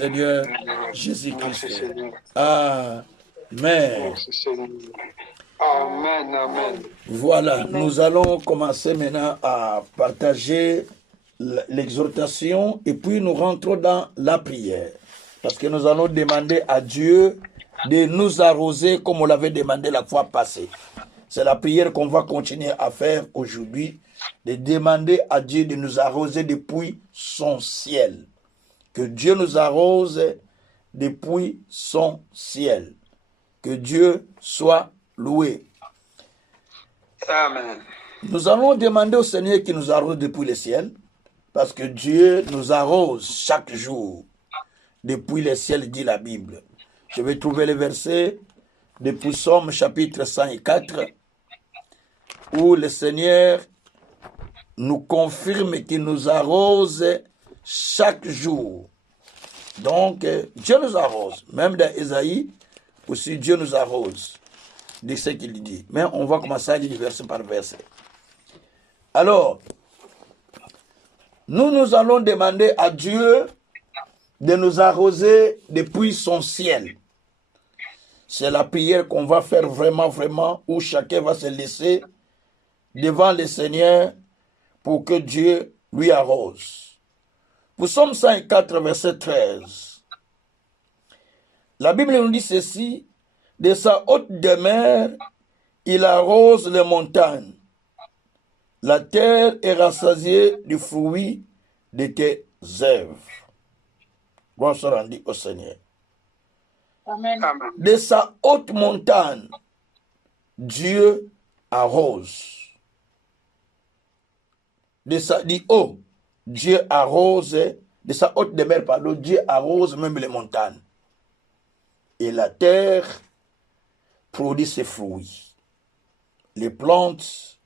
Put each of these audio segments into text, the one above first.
Seigneur Merci, Jésus-Christ. Seigneur. Amen. Merci, Seigneur. Amen, amen. Voilà, Amen. nous allons commencer maintenant à partager l'exhortation et puis nous rentrons dans la prière. Parce que nous allons demander à Dieu de nous arroser comme on l'avait demandé la fois passée. C'est la prière qu'on va continuer à faire aujourd'hui, de demander à Dieu de nous arroser depuis son ciel. Que Dieu nous arrose depuis son ciel. Que Dieu soit loué. Amen. Nous allons demander au Seigneur qui nous arrose depuis le ciel, parce que Dieu nous arrose chaque jour depuis le ciel, dit la Bible. Je vais trouver le verset depuis Psaume chapitre 104, où le Seigneur nous confirme qu'il nous arrose chaque jour. Donc, Dieu nous arrose. Même dans Ésaïe, aussi Dieu nous arrose. De ce qu'il dit. Mais on va commencer à lire verset par verset. Alors, nous allons demander à Dieu de nous arroser depuis son ciel. C'est la prière qu'on va faire vraiment, où chacun va se laisser devant le Seigneur pour que Dieu lui arrose. Psaume 104, verset 13. La Bible nous dit ceci: de sa haute demeure, il arrose les montagnes. La terre est rassasiée du fruit de tes œuvres. Gloire soit rendue au Seigneur. Amen. Amen. De sa haute montagne, Dieu arrose. Du haut, Dieu arrose. De sa haute demeure, pardon, Dieu arrose même les montagnes. Et la terre produit ses fruits. Les plantes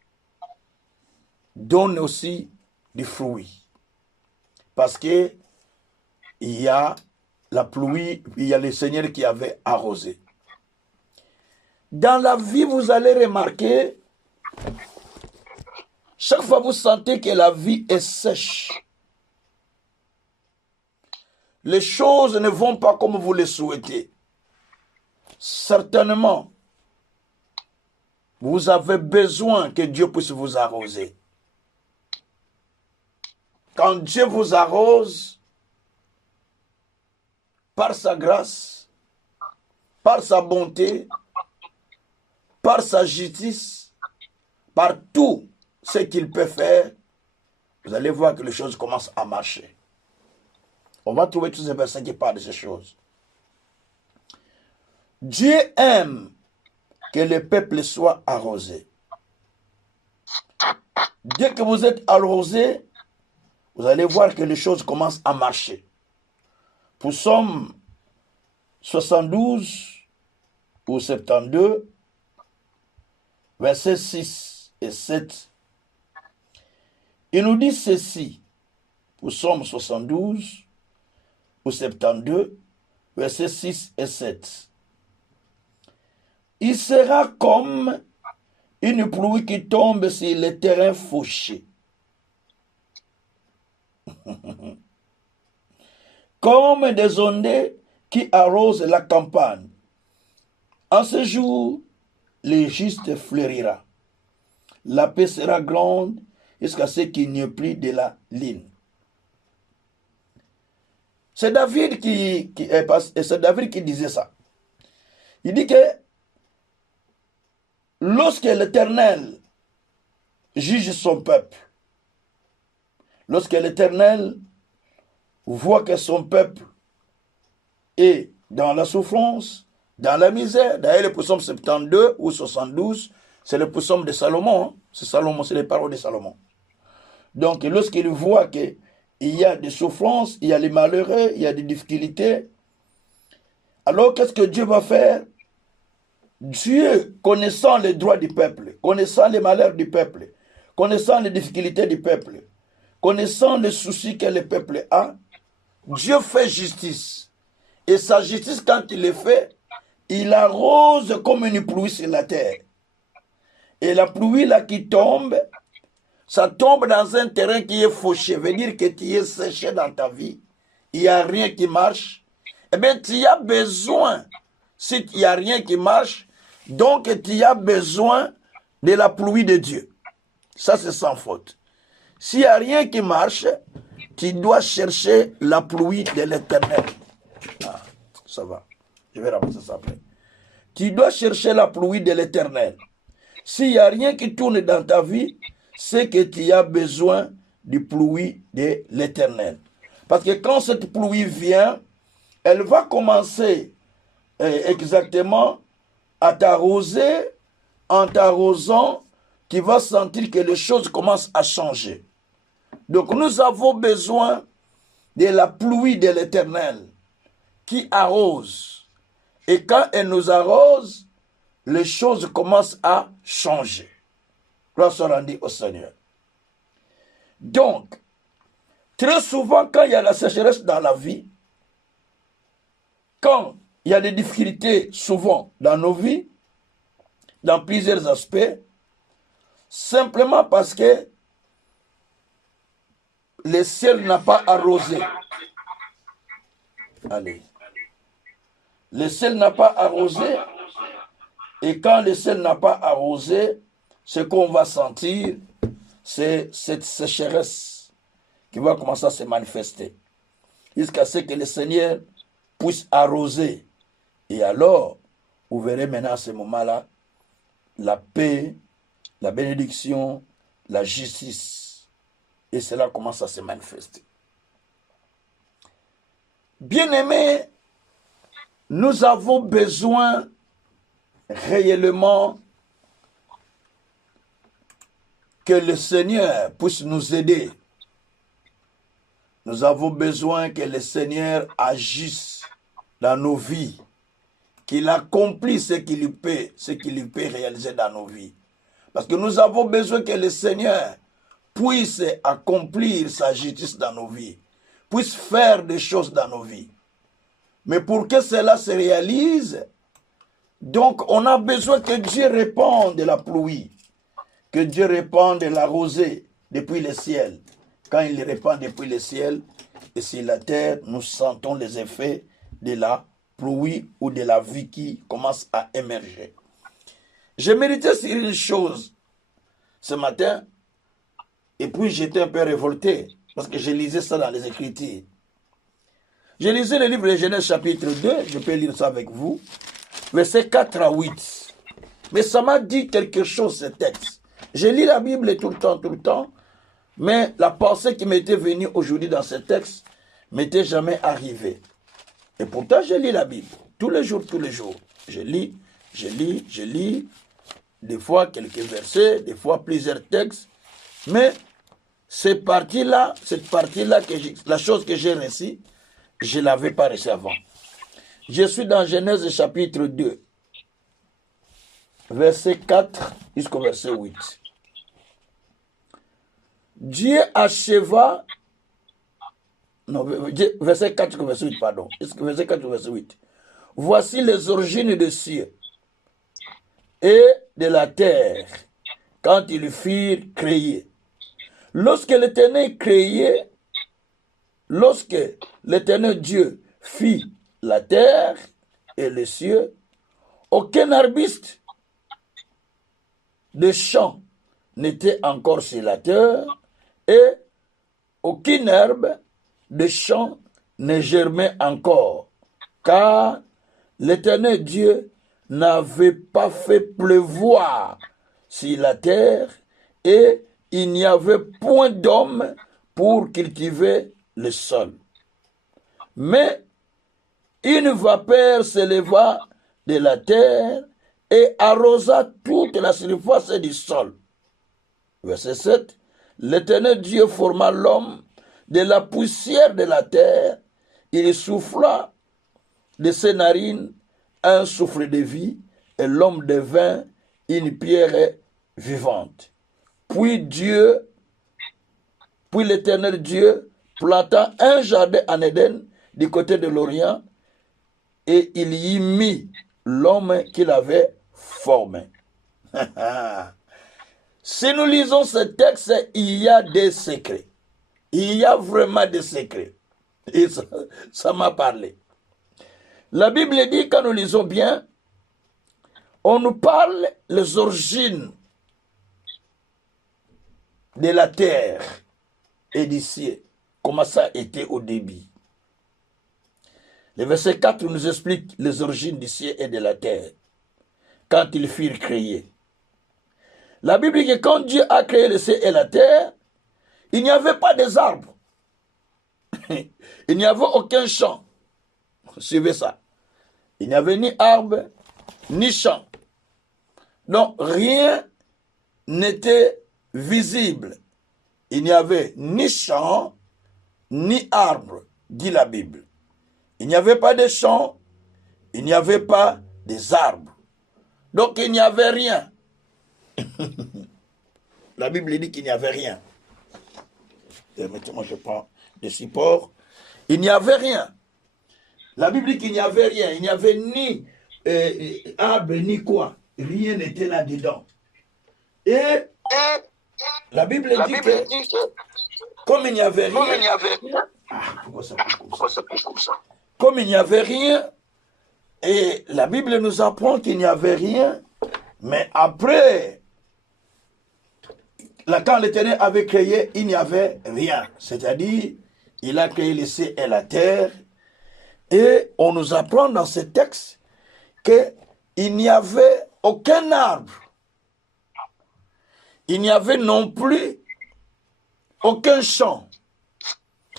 donnent aussi des fruits. Parce que il y a la pluie, il y a le Seigneur qui avait arrosé. Dans la vie, vous allez remarquer, chaque fois que vous sentez que la vie est sèche, les choses ne vont pas comme vous le souhaitez. Certainement, vous avez besoin que Dieu puisse vous arroser. Quand Dieu vous arrose, par sa grâce, par sa bonté, par sa justice, par tout ce qu'il peut faire, vous allez voir que les choses commencent à marcher. On va trouver tous ces versets qui parlent de ces choses. Dieu aime que le peuple soit arrosé. Dès que vous êtes arrosé, vous allez voir que les choses commencent à marcher. Psaume 72 ou 72, versets 6 et 7. Il nous dit ceci, Psaume 72 ou 72, versets 6 et 7. Il sera comme une pluie qui tombe sur les terrains fauchés. Comme des ondées qui arrosent la campagne. En ce jour, le juste fleurira. La paix sera grande jusqu'à ce qu'il n'y ait plus de la ligne. C'est David c'est David qui disait ça. Il dit que lorsque l'Éternel juge son peuple, lorsque l'Éternel voit que son peuple est dans la souffrance, dans la misère, d'ailleurs le psaume 72 ou 72, c'est le psaume de Salomon, hein? C'est Salomon, c'est les paroles de Salomon. Donc lorsqu'il voit qu'il y a des souffrances, il y a les malheureux, il y a des difficultés, alors qu'est-ce que Dieu va faire? Dieu, connaissant les droits du peuple, connaissant les malheurs du peuple, connaissant les difficultés du peuple, connaissant les soucis que le peuple a, Dieu fait justice. Et sa justice, quand il le fait, il arrose comme une pluie sur la terre. Et la pluie là qui tombe, ça tombe dans un terrain qui est fauché. Veut dire que tu es séché dans ta vie. Il n'y a rien qui marche. eh bien, tu as besoin, s'il n'y a rien qui marche, donc tu as besoin de la pluie de Dieu. Ça, c'est sans faute. S'il n'y a rien qui marche, tu dois chercher la pluie de l'Éternel. Ah, ça va. Je vais ramasser ça après. Tu dois chercher la pluie de l'Éternel. S'il n'y a rien qui tourne dans ta vie, c'est que tu as besoin de pluie de l'Éternel. Parce que quand cette pluie vient, elle va commencer exactement à t'arroser. En t'arrosant, tu vas sentir que les choses commencent à changer. Donc nous avons besoin de la pluie de l'Éternel qui arrose. Et quand elle nous arrose, les choses commencent à changer. Gloire soit rendue au Seigneur. Donc, très souvent, quand il y a la sécheresse dans la vie, quand il y a des difficultés souvent dans nos vies, dans plusieurs aspects, simplement parce que le ciel n'a pas arrosé. Allez. Le ciel n'a pas arrosé. Et quand le ciel n'a pas arrosé, ce qu'on va sentir, c'est cette sécheresse qui va commencer à se manifester. Jusqu'à ce que le Seigneur puisse arroser. Et alors, vous verrez maintenant à ce moment-là, la paix, la bénédiction, la justice. Et cela commence à se manifester. Bien-aimés, nous avons besoin réellement que le Seigneur puisse nous aider. Nous avons besoin que le Seigneur agisse dans nos vies, qu'il accomplisse ce qu'il peut réaliser dans nos vies. Parce que nous avons besoin que le Seigneur puisse accomplir sa justice dans nos vies, puisse faire des choses dans nos vies. Mais pour que cela se réalise, donc on a besoin que Dieu répande de la pluie, que Dieu répande de la rosée depuis le ciel. Quand il répand depuis le ciel et sur la terre, nous sentons les effets de la pluie ou de la vie qui commence à émerger. Je méditais sur une chose ce matin et puis j'étais un peu révolté parce que je lisais ça dans les Écritures. Je lisais le livre de Genèse chapitre 2, je peux lire ça avec vous, versets 4 à 8. Mais ça m'a dit quelque chose ce texte. Je lis la Bible tout le temps, mais la pensée qui m'était venue aujourd'hui dans ce texte m'était jamais arrivée. Et pourtant, je lis la Bible tous les jours. Je lis, des fois quelques versets, des fois plusieurs textes, mais cette partie-là, la chose que j'ai reçue, je ne l'avais pas reçue avant. Je suis dans Genèse chapitre 2, verset 4 jusqu'au verset 8. Dieu acheva, non, verset 4 jusqu'au verset 8, pardon. Verset 4 jusqu'au verset 8. Voici les origines des cieux et de la terre quand ils furent créés. Lorsque l'Éternel Dieu fit la terre et les cieux, aucun arbuste de champ n'était encore sur la terre et aucune herbe de champ ne germait encore, car l'Éternel Dieu n'avait pas fait pleuvoir sur la terre et il n'y avait point d'homme pour cultiver le sol. Mais une vapeur s'éleva de la terre et arrosa toute la surface du sol. Verset 7. L'Éternel Dieu forma l'homme de la poussière de la terre. Il souffla de ses narines un souffle de vie et l'homme devint une pierre vivante. Puis l'Éternel Dieu planta un jardin en Éden du côté de l'Orient et il y mit l'homme qu'il avait formé. Si nous lisons ce texte, il y a des secrets. Il y a vraiment des secrets. Et ça m'a parlé. La Bible dit, quand nous lisons bien, on nous parle les origines de la terre et du ciel, comment ça était au début. Le verset 4 nous explique les origines du ciel et de la terre, quand ils furent créés. La Bible dit que quand Dieu a créé le ciel et la terre, il n'y avait pas des arbres. Il n'y avait aucun champ. Suivez ça. Il n'y avait ni arbre, ni champ. Donc rien n'était visible. Il n'y avait ni champ, ni arbre, dit la Bible. Il n'y avait pas de champ, il n'y avait pas des arbres. Donc il n'y avait rien. La Bible dit qu'il n'y avait rien. Et maintenant je prends des supports. Il n'y avait rien. La Bible dit qu'il n'y avait rien. Il n'y avait ni arbre ni quoi. Rien n'était là-dedans. Et la Bible dit que comme il n'y avait rien, pourquoi ça coupe comme ça? Comme il n'y avait rien, et la Bible nous apprend qu'il n'y avait rien, mais après, quand l'Éternel avait créé, il n'y avait rien. C'est-à-dire, il a créé le ciel et la terre, et on nous apprend dans ce texte qu'il n'y avait aucun arbre. Il n'y avait non plus aucun champ,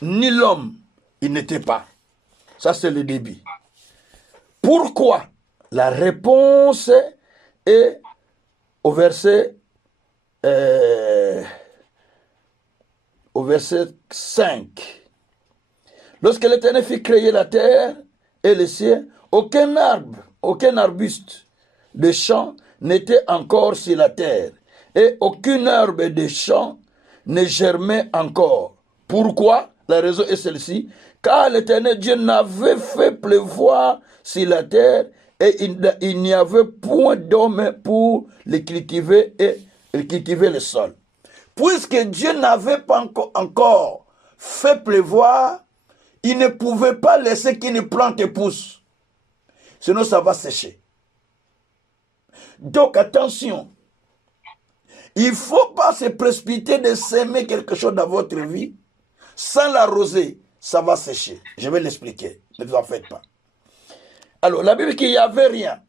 ni l'homme, il n'était pas. Ça, c'est le début. Pourquoi? La réponse est au verset 5. Lorsque l'Éternel fit créer la terre et le ciel, aucun arbre, aucun arbuste de champ n'était encore sur la terre, et aucune herbe de champ ne germait encore. Pourquoi? La raison est celle-ci. Car l'Éternel Dieu n'avait fait pleuvoir sur la terre, et il n'y avait point d'homme pour les cultiver et cultiver le sol. Puisque Dieu n'avait pas encore fait pleuvoir, il ne pouvait pas laisser qu'une plante pousse. Sinon ça va sécher. Donc attention. Il ne faut pas se précipiter de s'aimer quelque chose dans votre vie. Sans l'arroser, ça va sécher. Je vais l'expliquer. Ne vous en faites pas. Alors, la Bible dit qu'il n'y avait rien.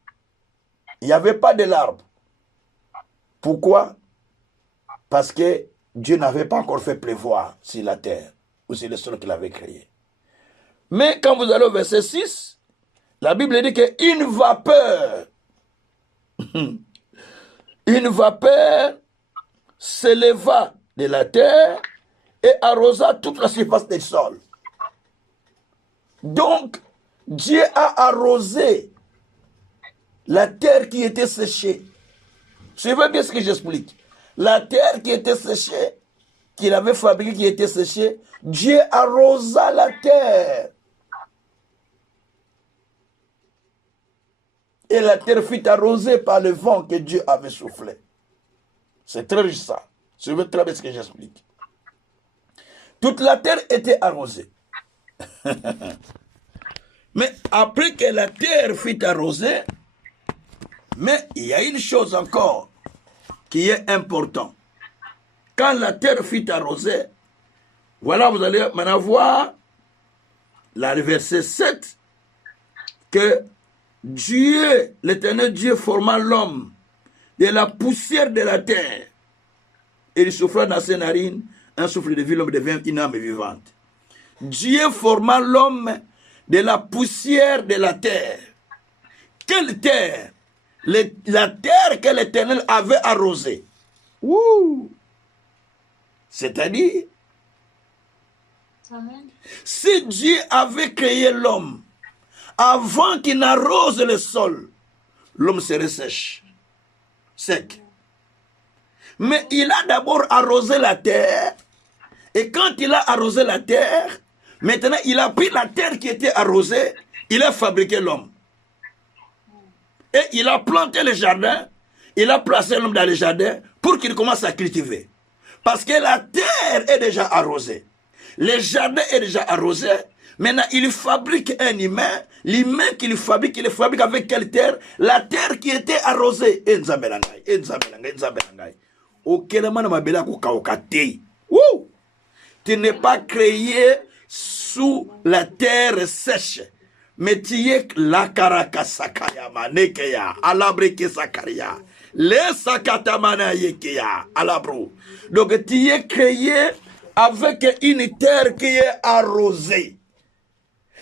Il n'y avait pas de l'arbre. Pourquoi? Parce que Dieu n'avait pas encore fait pleuvoir sur la terre ou sur le sol qu'il avait créé. Mais quand vous allez au verset 6, la Bible dit qu'une vapeur, une vapeur s'éleva de la terre et arrosa toute la surface du sol. Donc, Dieu a arrosé la terre qui était séchée. Suivez bien ce que j'explique. La terre qui était séchée, qu'il avait fabriquée, qui était séchée, Dieu arrosa la terre. Et la terre fut arrosée par le vent que Dieu avait soufflé. C'est très riche ça. Suivez très bien ce que j'explique. Toute la terre était arrosée. Mais après que la terre fut arrosée, mais il y a une chose encore qui est importante. Quand la terre fut arrosée, voilà, vous allez maintenant voir le verset 7, que Dieu, l'Éternel Dieu, forma l'homme de la poussière de la terre. Et il souffla dans ses narines un souffle de vie, l'homme devient une âme vivante. Dieu forma l'homme de la poussière de la terre. Quelle terre? La terre que l'Éternel avait arrosée. C'est-à-dire, si Dieu avait créé l'homme avant qu'il n'arrose le sol, l'homme serait sec. Mais il a d'abord arrosé la terre, et quand il a arrosé la terre, maintenant il a pris la terre qui était arrosée, il a fabriqué l'homme. Et il a planté le jardin, il a placé l'homme dans le jardin pour qu'il commence à cultiver. Parce que la terre est déjà arrosée. Le jardin est déjà arrosé. Maintenant, il fabrique un humain. L'humain qu'il fabrique, il le fabrique avec quelle terre? La terre qui était arrosée. Tu n'es pas créé sous la terre sèche. Mais tu es la karakasakaya manekeya, alabreke sakaria, le sakatamana yekeya, alabro. Donc tu es créé avec une terre qui est arrosée.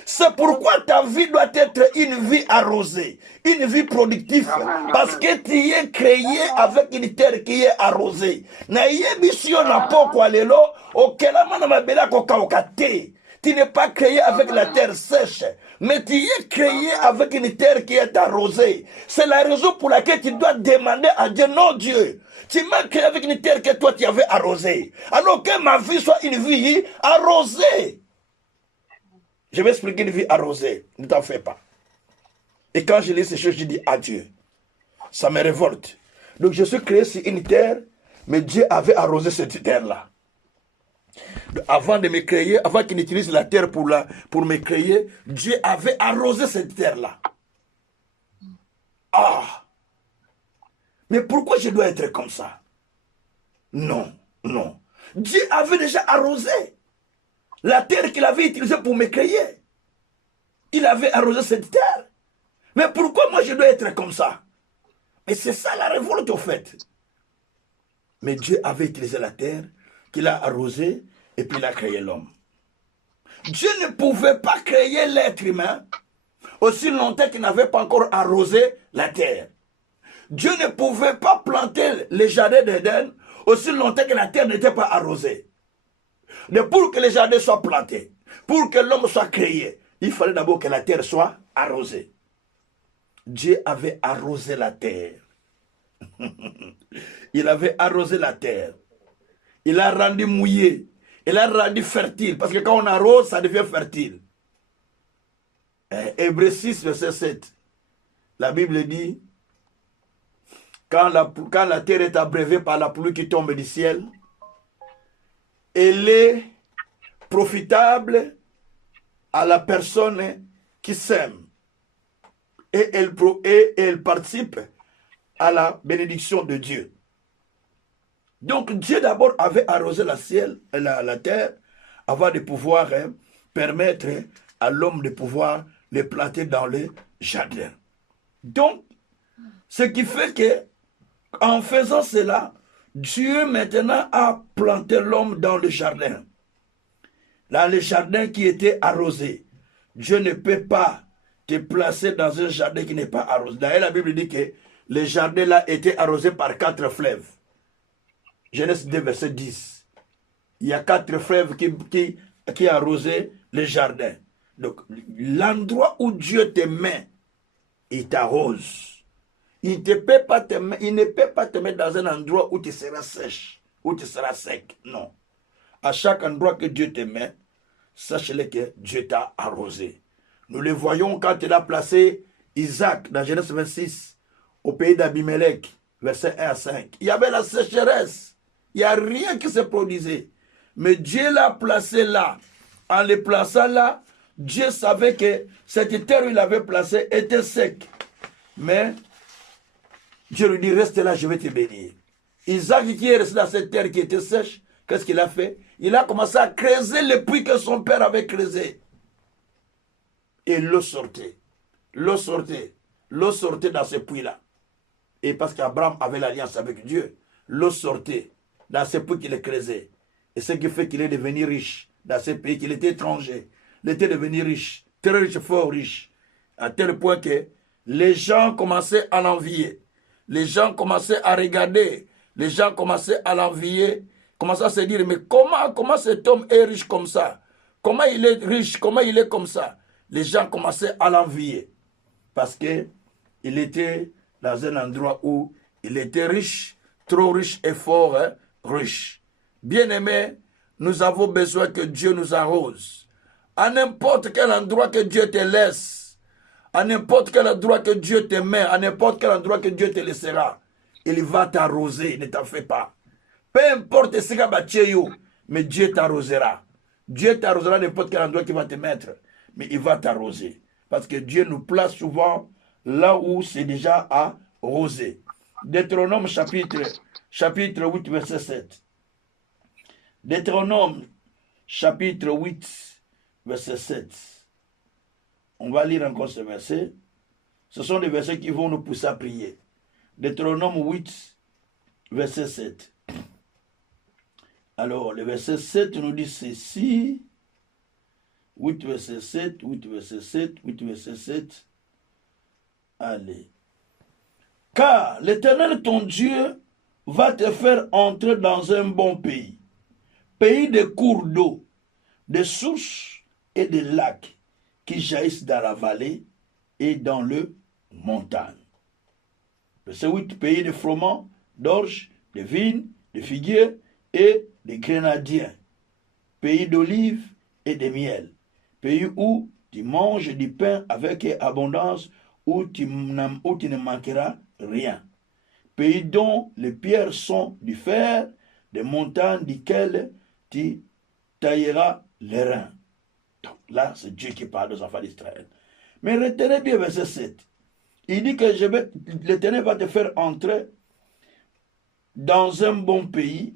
C'est pourquoi ta vie doit être une vie arrosée, une vie productive. Parce que tu es créé avec une terre qui est arrosée. Na yebisio na poko lelo, okelama na mabela kokawokate. Tu n'es pas créé avec la terre sèche, mais tu es créé avec une terre qui est arrosée. C'est la raison pour laquelle tu dois demander à Dieu, non Dieu, tu m'as créé avec une terre que toi tu avais arrosée. Alors que ma vie soit une vie arrosée. Je vais expliquer une vie arrosée, ne t'en fais pas. Et quand je lis ces choses, je dis adieu. Ça me révolte. Donc je suis créé sur une terre, mais Dieu avait arrosé cette terre-là. Avant de me créer, avant qu'il n'utilise la terre pour me créer, Dieu avait arrosé cette terre-là. Ah! Mais pourquoi je dois être comme ça? Non, non. Dieu avait déjà arrosé la terre qu'il avait utilisée pour me créer. Il avait arrosé cette terre. Mais pourquoi moi je dois être comme ça? Mais c'est ça la révolte au fait. Mais Dieu avait utilisé la terre qu'il a arrosée et puis il a créé l'homme. Dieu ne pouvait pas créer l'être humain aussi longtemps qu'il n'avait pas encore arrosé la terre. Dieu ne pouvait pas planter les jardins d'Éden aussi longtemps que la terre n'était pas arrosée. Mais pour que les jardins soient plantés, pour que l'homme soit créé, il fallait d'abord que la terre soit arrosée. Dieu avait arrosé la terre. Il avait arrosé la terre. Il a rendu mouillé. Il a rendu fertile. Parce que quand on arrose, ça devient fertile. Hébreux 6, verset 7. La Bible dit, quand la terre est abreuvée par la pluie qui tombe du ciel, elle est profitable à la personne qui sème. Et elle participe à la bénédiction de Dieu. Donc Dieu d'abord avait arrosé la terre avant de pouvoir permettre à l'homme de pouvoir les planter dans le jardin. Donc, ce qui fait que en faisant cela, Dieu maintenant a planté l'homme dans le jardin. Dans le jardin qui était arrosé. Dieu ne peut pas te placer dans un jardin qui n'est pas arrosé. D'ailleurs, la Bible dit que le jardin là était arrosé par 4 fleuves. Genèse 2, verset 10. Il y a 4 fleuves qui arrosaient le jardin. Donc, l'endroit où Dieu te met, il t'arrose. Il ne peut pas te mettre dans un endroit où tu seras sèche, où tu seras sec. Non. À chaque endroit que Dieu te met, sache-le que Dieu t'a arrosé. Nous le voyons quand il a placé Isaac dans Genèse 26, au pays d'Abimelech, verset 1 à 5. Il y avait la sécheresse. Il n'y a rien qui se produisait. Mais Dieu l'a placé là. En le plaçant là, Dieu savait que cette terre où il l'avait placée était sec. Mais Dieu lui dit, reste là, je vais te bénir. Isaac qui est resté dans cette terre qui était sèche, qu'est-ce qu'il a fait? Il a commencé à creuser le puits que son père avait creusé. Et l'eau sortait. L'eau sortait. L'eau sortait dans ce puits-là. Et parce qu'Abraham avait l'alliance avec Dieu, l'eau sortait dans ce puits qu'il creusait. Et ce qui fait qu'il est devenu riche dans ce pays, qu'il était étranger. Il était devenu riche, très riche, fort riche. À tel point que les gens commençaient à l'envier. Les gens commençaient à regarder. Les gens commençaient à l'envier. Commençaient à se dire, mais comment cet homme est riche comme ça? Comment il est riche? Comment il est comme ça? Les gens commençaient à l'envier. Parce qu'il était dans un endroit où il était riche, trop riche et fort riche. Bien-aimés, nous avons besoin que Dieu nous arrose. À n'importe quel endroit que Dieu te laisse, à n'importe quel endroit que Dieu te met, à n'importe quel endroit que Dieu te laissera, il va t'arroser, ne t'en fais pas. Peu importe ce qu'il y a, mais Dieu t'arrosera. Dieu t'arrosera n'importe quel endroit qu'il va te mettre. mais il va t'arroser. Parce que Dieu nous place souvent là où c'est déjà arrosé. Deutéronome chapitre 8, verset 7. Deutéronome chapitre 8, verset 7. On va lire encore ce verset. Ce sont des versets qui vont nous pousser à prier. Deutéronome 8, verset 7. Alors, le verset 7 nous dit ceci. 8, verset 7, 8, verset 7, 8, verset 7. Allez. Car l'Éternel, ton Dieu, va te faire entrer dans un bon pays. Pays de cours d'eau, de sources et de lacs qui jaillissent dans la vallée et dans le montagne. Verset 8, pays de froment, d'orge, de vignes, de figuiers et de grenadiers. Pays d'olives et de miel. Pays où tu manges du pain avec abondance, où tu ne manqueras rien. Pays dont les pierres sont du fer, des montagnes duquel tu tailleras les reins. Donc là, c'est Dieu qui parle aux enfants d'Israël. Mais retenez bien verset 7. Il dit que l'Éternel va te faire entrer dans un bon pays,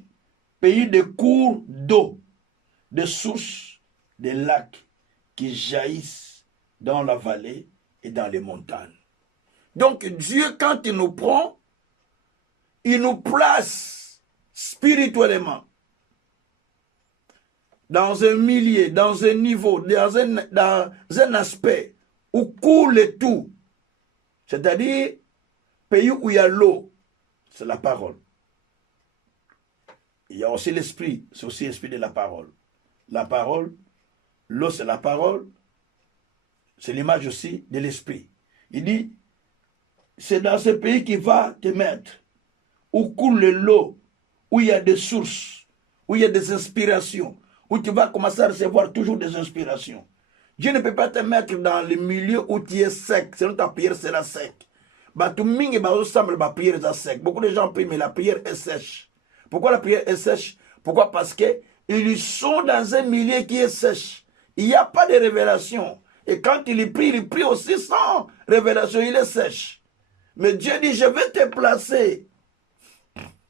pays de cours d'eau, de sources, de lacs qui jaillissent dans la vallée et dans les montagnes. Donc Dieu, quand il nous prend, il nous place spirituellement dans un milieu, dans un niveau, dans un aspect où coule tout. C'est-à-dire, pays où il y a l'eau, c'est la parole. Il y a aussi l'esprit, c'est aussi l'esprit de la parole. La parole, l'eau c'est la parole, c'est l'image aussi de l'esprit. Il dit, c'est dans ce pays qu'il va te mettre, où coule l'eau, où il y a des sources, où il y a des inspirations, où tu vas commencer à recevoir toujours des inspirations. Dieu ne peut pas te mettre dans le milieu où tu es sec, sinon ta prière sera sec. Beaucoup de gens prient, mais la prière est sèche. Pourquoi la prière est sèche? Pourquoi? Parce qu'ils sont dans un milieu qui est sèche. Il n'y a pas de révélation. Et quand il prie aussi sans révélation, il est sèche. Mais Dieu dit, je vais te placer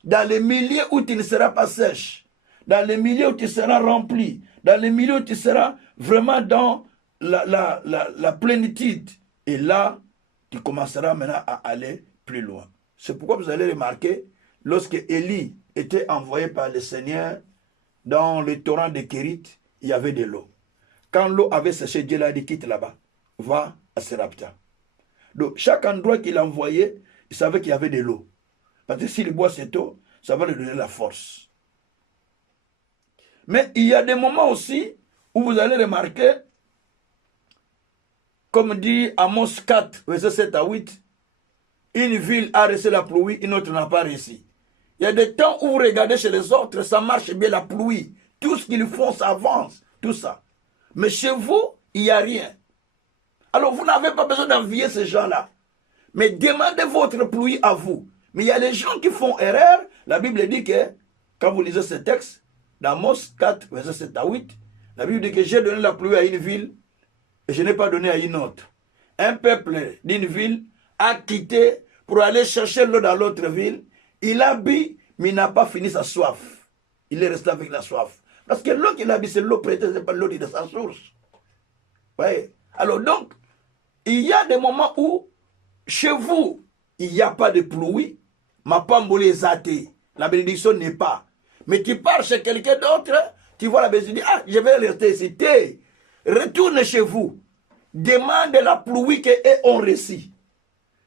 dans les milieux où tu ne seras pas sèche, dans les milieux où tu seras rempli, dans les milieux où tu seras vraiment dans la plénitude. Et là, tu commenceras maintenant à aller plus loin. C'est pourquoi vous allez remarquer, lorsque Élie était envoyé par le Seigneur dans le torrent de Kérit, il y avait de l'eau. Quand l'eau avait séché, Dieu l'a dit, quitte là-bas, va à Serapta. Donc, chaque endroit qu'il envoyait, il savait qu'il y avait de l'eau. Parce que s'il boit cette eau, ça va lui donner la force. Mais il y a des moments aussi où vous allez remarquer, comme dit Amos 4, verset 7 à 8, une ville a reçu la pluie, une autre n'a pas réussi. Il y a des temps où vous regardez chez les autres, ça marche bien la pluie. Tout ce qu'ils font, ça avance, tout ça. Mais chez vous, il n'y a rien. Alors vous n'avez pas besoin d'envier ces gens-là. Mais demandez votre pluie à vous. Mais il y a des gens qui font erreur. La Bible dit que, quand vous lisez ce texte, dans Amos 4, verset 7 à 8, la Bible dit que j'ai donné la pluie à une ville et je n'ai pas donné à une autre. Un peuple d'une ville a quitté pour aller chercher l'eau dans l'autre ville. Il a bu, mais il n'a pas fini sa soif. Il est resté avec la soif. Parce que l'eau qu'il a bu, c'est l'eau prêtée, ce n'est pas l'eau de sa source. Ouais. Alors donc, il y a des moments où, chez vous, il n'y a pas de pluie, ma pamboulé zate, la bénédiction n'est pas. Mais tu pars chez quelqu'un d'autre, tu vois la bénédiction, ah, je vais rester ici. Retourne chez vous. Demande la pluie qu'eux ont reçue.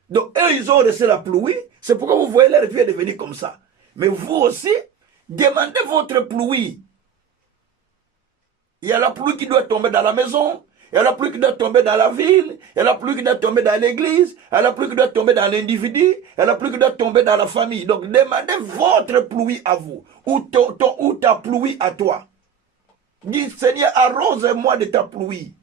Donc, eux, ils ont reçu la pluie. C'est pourquoi vous voyez leur vie devenir comme ça. Mais vous aussi, demandez votre pluie. Il y a la pluie qui doit tomber dans la maison. Il y a la pluie qui doit tomber dans la ville. Il y a la pluie qui doit tomber dans l'église. Il y a la pluie qui doit tomber dans l'individu. Il y a la pluie qui doit tomber dans la famille. Donc, demandez votre pluie à vous. Ou ta pluie à toi. Dis, Seigneur, arrose-moi de ta pluie.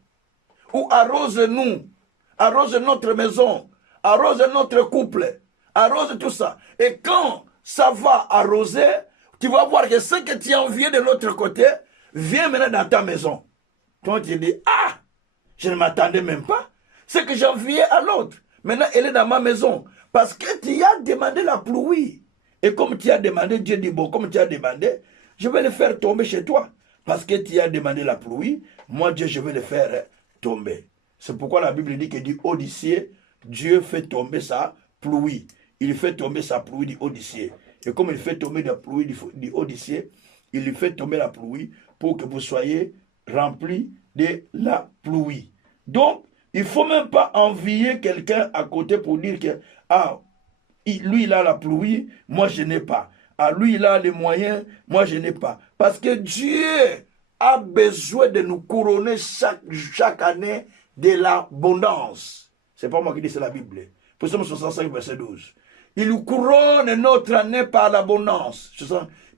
Ou arrose-nous. Arrose notre maison. Arrose notre couple. Arrose tout ça. Et quand ça va arroser, tu vas voir que ce que tu as envié de l'autre côté vient maintenant dans ta maison. Toi, tu dis, ah, Je ne m'attendais même pas. C'est que j'enviais à l'autre. Maintenant, elle est dans ma maison. Parce que tu as demandé la pluie. Et comme tu as demandé, Dieu dit, bon, comme tu as demandé, je vais le faire tomber chez toi. Parce que tu as demandé la pluie, moi, Dieu, je vais le faire tomber. C'est pourquoi la Bible dit que du haut du ciel, Dieu fait tomber sa pluie. Il fait tomber sa pluie du haut du ciel. Et comme il fait tomber la pluie du haut du ciel, il lui fait tomber la pluie pour que vous soyez remplis de la pluie. Donc, il ne faut même pas envier quelqu'un à côté pour dire que, ah, lui, il a la pluie, moi, je n'ai pas. Ah, lui, il a les moyens, moi, je n'ai pas. Parce que Dieu a besoin de nous couronner chaque année de l'abondance. Ce n'est pas moi qui dis, c'est la Bible. Psaume 65, verset 12. Il nous couronne notre année par l'abondance.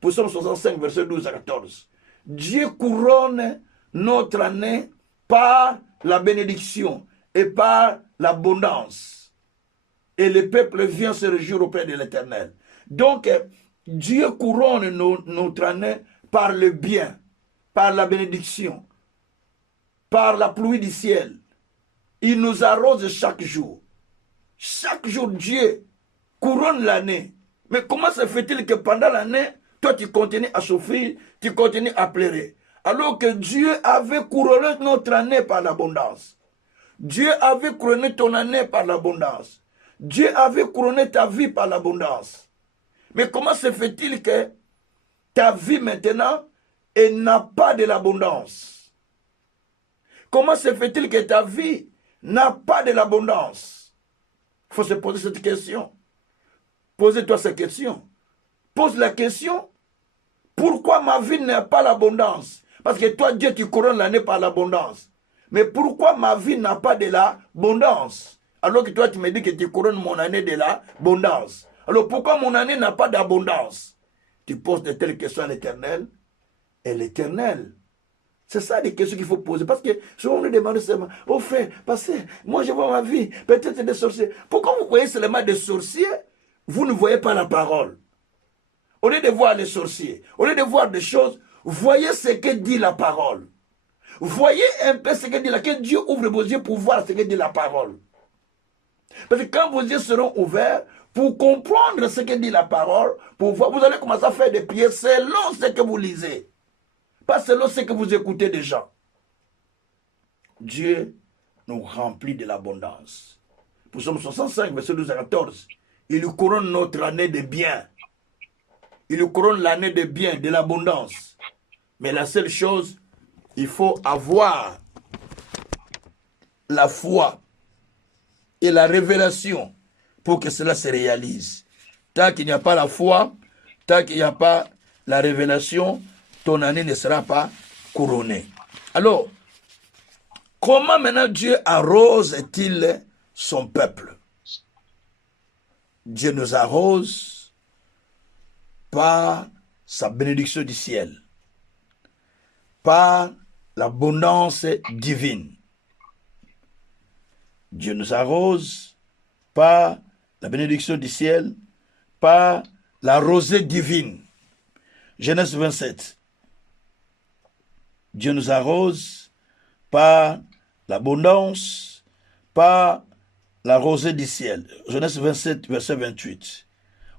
Psaume 65, verset 12 à 14. Dieu couronne notre année par la bénédiction et par l'abondance. Et le peuple vient se réjouir auprès de l'Éternel. Donc, Dieu couronne notre année par le bien, par la bénédiction, par la pluie du ciel. Il nous arrose chaque jour. Chaque jour, Dieu couronne l'année. Mais comment se fait-il que pendant l'année, toi, tu continues à souffrir, tu continues à pleurer, alors que Dieu avait couronné notre année par l'abondance. Dieu avait couronné ton année par l'abondance. Dieu avait couronné ta vie par l'abondance. Mais comment se fait-il que ta vie maintenant, elle n'a pas de l'abondance? Comment se fait-il que ta vie n'a pas de l'abondance? Il faut se poser cette question. Posez-toi cette question. Pose la question. Pourquoi ma vie n'a pas l'abondance? Parce que toi, Dieu, tu couronnes l'année par l'abondance. Mais pourquoi ma vie n'a pas de l'abondance? Alors que toi, tu me dis que tu couronnes mon année de l'abondance. Alors pourquoi mon année n'a pas d'abondance? Tu poses de telles questions à l'Éternel. Et l'Éternel, c'est ça les questions qu'il faut poser. Parce que souvent on nous demande seulement, oh frère, parce que moi je vois ma vie, peut-être des sorciers. Pourquoi vous voyez seulement des sorciers? Vous ne voyez pas la parole. Au lieu de voir les sorciers, au lieu de voir des choses, voyez ce que dit la parole. Voyez un peu ce que dit la parole. Que Dieu ouvre vos yeux pour voir ce que dit la parole. Parce que quand vos yeux seront ouverts, pour comprendre ce que dit la parole, pour voir, vous allez commencer à faire des prières selon ce que vous lisez. Pas selon ce que vous écoutez des gens. Dieu nous remplit de l'abondance. Psaume 65, verset 12 à 14. Il nous couronne notre année de bien. Il nous couronne l'année de bien, de l'abondance. Mais la seule chose, il faut avoir la foi et la révélation pour que cela se réalise. Tant qu'il n'y a pas la foi, tant qu'il n'y a pas la révélation, ton année ne sera pas couronnée. Alors, comment maintenant Dieu arrose-t-il son peuple? Dieu nous arrose par sa bénédiction du ciel, par l'abondance divine. Dieu nous arrose par la bénédiction du ciel, par la rosée divine. Genèse 27. Dieu nous arrose par l'abondance, par la rosée du ciel. Genèse 27, verset 28.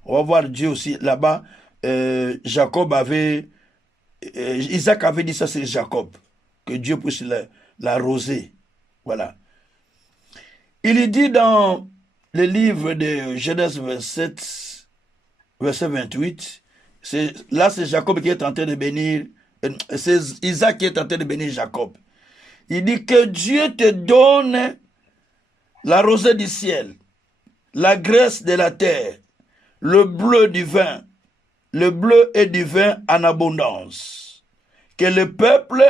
On va voir Dieu aussi là-bas. Isaac avait dit ça, c'est Jacob, que Dieu puisse l'arroser. Voilà. Il est dit dans le livre de Genèse 27, verset 28, là c'est Jacob qui est en train de bénir, c'est Isaac qui est en train de bénir Jacob. Il dit que Dieu te donne la rosée du ciel, la graisse de la terre, le bleu du vin, le bleu et du vin en abondance. Que le peuple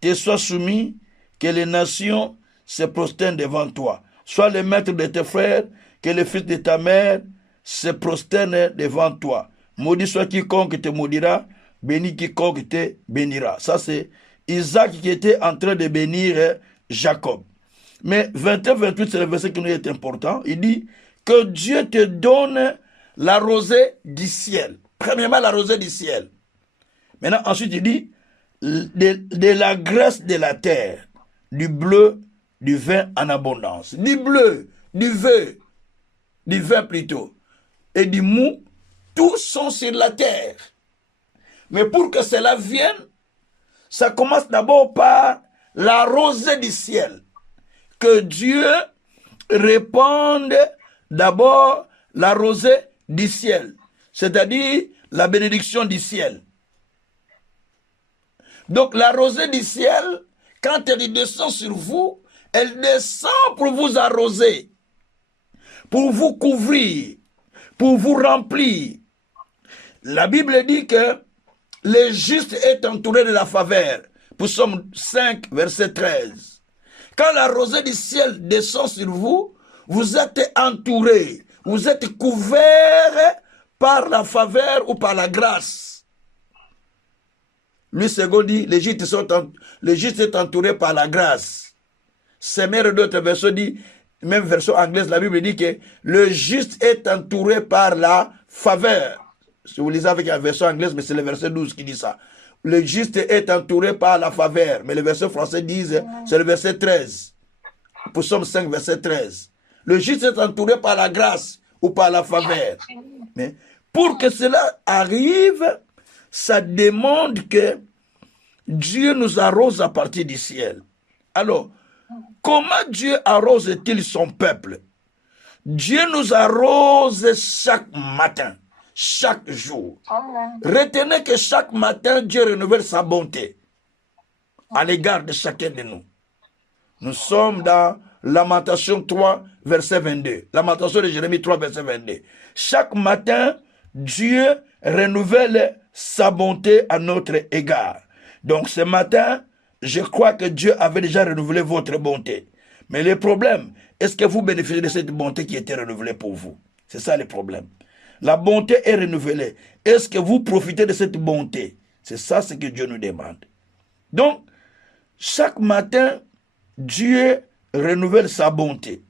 te soit soumis, que les nations se prosternent devant toi. Sois le maître de tes frères, que les fils de ta mère se prosternent devant toi. Maudit soit quiconque te maudira, béni quiconque te bénira. Ça c'est Isaac qui était en train de bénir Jacob. Mais 21-28, c'est le verset qui nous est important. Il dit que Dieu te donne la rosée du ciel. Premièrement, la rosée du ciel. Maintenant, ensuite, il dit de la graisse de la terre, du bleu du vin en abondance. Du bleu, du vin plutôt, et du mou, tous sont sur la terre. Mais pour que cela vienne, ça commence d'abord par la rosée du ciel. Que Dieu répande d'abord la rosée du ciel, c'est-à-dire la bénédiction du ciel. Donc la rosée du ciel, quand elle descend sur vous, elle descend pour vous arroser, pour vous couvrir, pour vous remplir. La Bible dit que le juste est entouré de la faveur. Psaume 5, verset 13. Quand la rosée du ciel descend sur vous, vous êtes entouré, vous êtes couvert par la faveur ou par la grâce. Lui, second dit, le juste est entouré par la grâce. Semeur d'autres versions dit, même version anglaise, la Bible dit que le juste est entouré par la faveur. Si vous lisez avec la version anglaise, mais c'est le verset 12 qui dit ça. Le juste est entouré par la faveur. Mais les versets français disent, c'est le verset 13. Psaume 5, verset 13. Le juste est entouré par la grâce ou par la faveur. Mais pour que cela arrive, ça demande que Dieu nous arrose à partir du ciel. Alors, comment Dieu arrose-t-il son peuple? Dieu nous arrose chaque matin, chaque jour. Amen. Retenez que chaque matin, Dieu renouvelle sa bonté à l'égard de chacun de nous. Nous sommes dans Lamentation 3, verset 22. Lamentation de Jérémie 3, verset 22. Chaque matin, Dieu renouvelle sa bonté à notre égard. Donc ce matin, je crois que Dieu avait déjà renouvelé votre bonté. Mais le problème, est-ce que vous bénéficiez de cette bonté qui était renouvelée pour vous? C'est ça le problème. La bonté est renouvelée. Est-ce que vous profitez de cette bonté? C'est ça ce que Dieu nous demande. Donc, chaque matin, Dieu renouvelle sa bonté.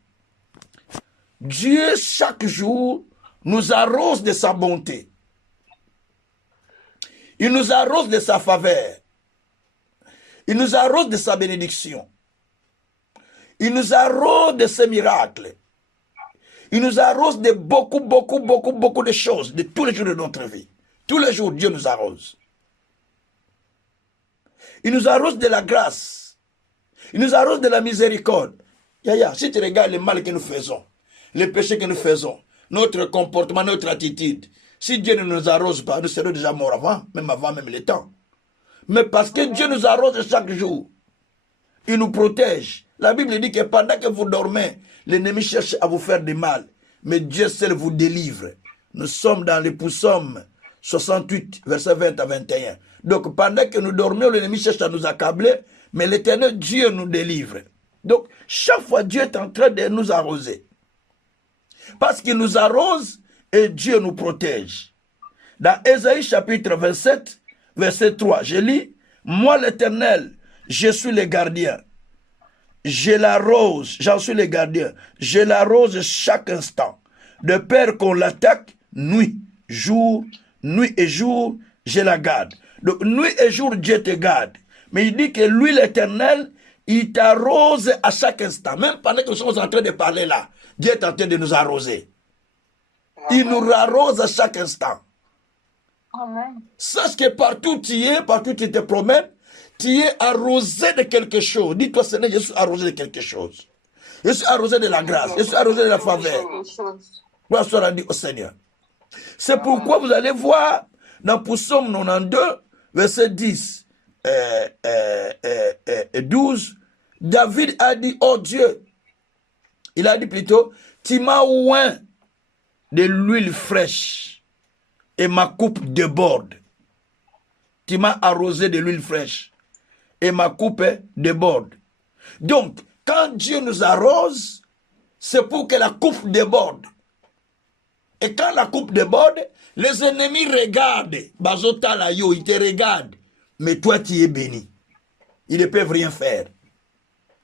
Dieu, chaque jour, nous arrose de sa bonté. Il nous arrose de sa faveur. Il nous arrose de sa bénédiction. Il nous arrose de ses miracles. Il nous arrose de beaucoup de choses, de tous les jours de notre vie. Tous les jours, Dieu nous arrose. Il nous arrose de la grâce. Il nous arrose de la miséricorde. Yaya, si tu regardes le mal que nous faisons, les péchés que nous faisons, notre comportement, notre attitude, si Dieu ne nous arrose pas, nous serions déjà morts avant même le temps. Mais parce que Dieu nous arrose chaque jour, il nous protège. La Bible dit que pendant que vous dormez, l'ennemi cherche à vous faire du mal, mais Dieu seul vous délivre. Nous sommes dans le psaume 68, verset 20 à 21. Donc pendant que nous dormions, l'ennemi cherche à nous accabler, mais l'Éternel Dieu nous délivre. Donc chaque fois, Dieu est en train de nous arroser. Parce qu'il nous arrose et Dieu nous protège. Dans Ésaïe chapitre 27, verset 3, je lis, « Moi l'Éternel, je suis le gardien. Je l'arrose, j'en suis le gardien. Je l'arrose chaque instant. De peur qu'on l'attaque, nuit et jour, je la garde. » Donc nuit et jour, Dieu te garde. Mais il dit que lui, l'Éternel, il t'arrose à chaque instant. Même pendant que nous sommes en train de parler là, Dieu est en train de nous arroser. Il nous arrose à chaque instant. Amen. Sache que partout tu es, partout tu te promènes, tu es arrosé de quelque chose. Dis-toi, Seigneur, je suis arrosé de quelque chose. Je suis arrosé de la grâce. Je suis arrosé de la faveur. Gloire soit dit au Seigneur. C'est pourquoi vous allez voir dans Psaume 92, verset 10 et 12, David a dit, oh Dieu, il a dit plutôt, tu m'as oint de l'huile fraîche et ma coupe déborde. Tu m'as arrosé de l'huile fraîche et ma coupe déborde. Donc, quand Dieu nous arrose, c'est pour que la coupe déborde. Et quand la coupe déborde, les ennemis regardent. Bazota la yo, ils te regardent. Mais toi, tu es béni. Ils ne peuvent rien faire.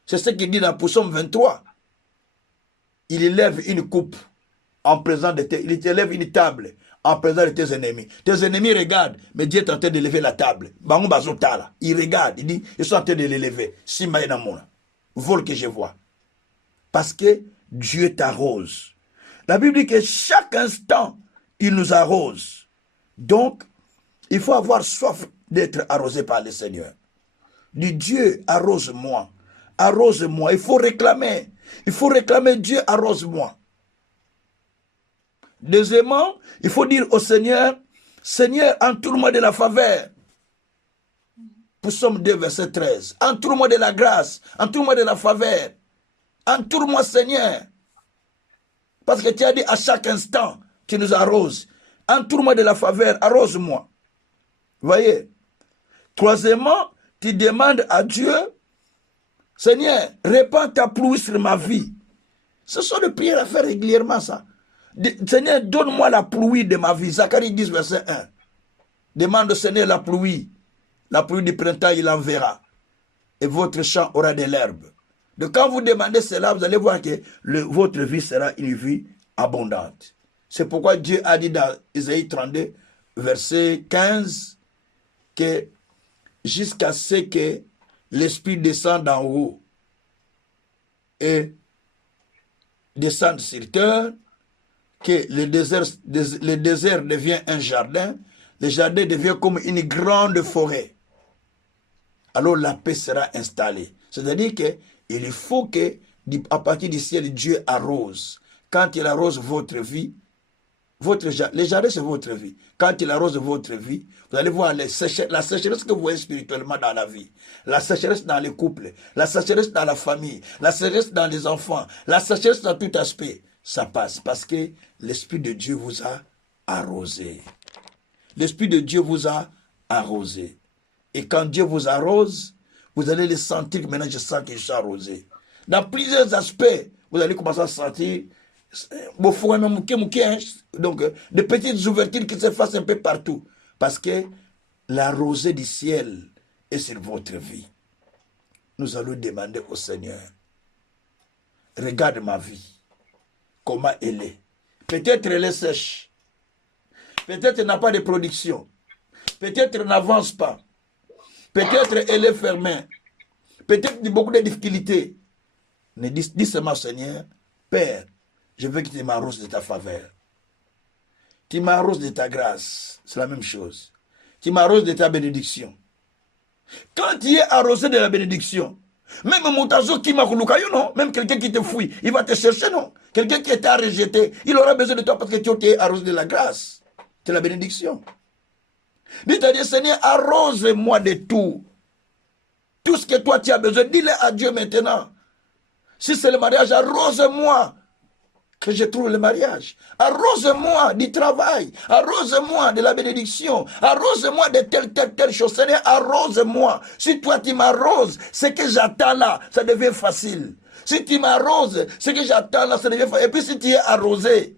C'est ce qu'il dit dans Psaume 23. Il élève une coupe en présence de tes... Il élève une table en présence de tes ennemis. Tes ennemis regardent, mais Dieu est en train de lever la table. Il regarde, il dit, ils sont en train de l'élever. Vol que je vois. Parce que Dieu t'arrose. La Bible dit que chaque instant, il nous arrose. Donc, il faut avoir soif d'être arrosé par le Seigneur. Dis Dieu, arrose-moi. Arrose-moi. Il faut réclamer. Il faut réclamer Dieu, arrose-moi. Deuxièmement, il faut dire au Seigneur, Seigneur, entoure-moi de la faveur. Psaume 2, verset 13. Entoure-moi de la grâce. Entoure-moi de la faveur. Entoure-moi, Seigneur. Parce que tu as dit à chaque instant, tu nous arroses. Entoure-moi de la faveur, arrose-moi. Vous voyez? Troisièmement, tu demandes à Dieu, Seigneur, répands ta pluie sur ma vie. Ce sont des prières à faire régulièrement, ça. Seigneur, donne-moi la pluie de ma vie. Zacharie 10, verset 1. Demande au Seigneur la pluie. La pluie du printemps, il enverra. Et votre champ aura de l'herbe. Donc quand vous demandez cela, vous allez voir que votre vie sera une vie abondante. C'est pourquoi Dieu a dit dans Isaïe 32, verset 15, que jusqu'à ce que l'Esprit descende d'en haut et descende sur terre, que le désert devient un jardin, le jardin devient comme une grande forêt. Alors la paix sera installée. C'est-à-dire qu'il faut que, à partir du ciel, Dieu arrose. Quand il arrose votre vie, les jardins, c'est votre vie. Quand il arrose votre vie, vous allez voir la sécheresse que vous voyez spirituellement dans la vie. La sécheresse dans les couples, la sécheresse dans la famille, la sécheresse dans les enfants, la sécheresse dans tout aspect. Ça passe parce que l'Esprit de Dieu vous a arrosé. L'Esprit de Dieu vous a arrosé. Et quand Dieu vous arrose, vous allez le sentir que maintenant je sens que je suis arrosé. Dans plusieurs aspects, vous allez commencer à sentir donc de petites ouvertures qui se fassent un peu partout. Parce que la rosée du ciel est sur votre vie. Nous allons demander au Seigneur, regarde ma vie, comment elle est. Peut-être elle est sèche. Peut-être elle n'a pas de production. Peut-être elle n'avance pas. Peut-être elle est fermée. Peut-être il y a beaucoup de difficultés. Mais dis seulement, Seigneur, Père, je veux que tu m'arroses de ta faveur. Tu m'arroses de ta grâce. C'est la même chose. Tu m'arroses de ta bénédiction. Quand tu es arrosé de la bénédiction, même Moutazo qui m'a non, même quelqu'un qui te fouille, il va te chercher, non. Quelqu'un qui t'a rejeté, il aura besoin de toi parce que tu es arrosé de la grâce. C'est la bénédiction. Dis-toi, Seigneur, arrose-moi de tout. Tout ce que toi tu as besoin, dis-le à Dieu maintenant. Si c'est le mariage, arrose-moi que je trouve le mariage. Arrose-moi du travail. Arrose-moi de la bénédiction. Arrose-moi de telle chose. Seigneur, arrose-moi. Si toi tu m'arroses, ce que j'attends là, ça devient facile. Si tu m'arroses, ce que j'attends là, ça devient facile. Et puis si tu es arrosé,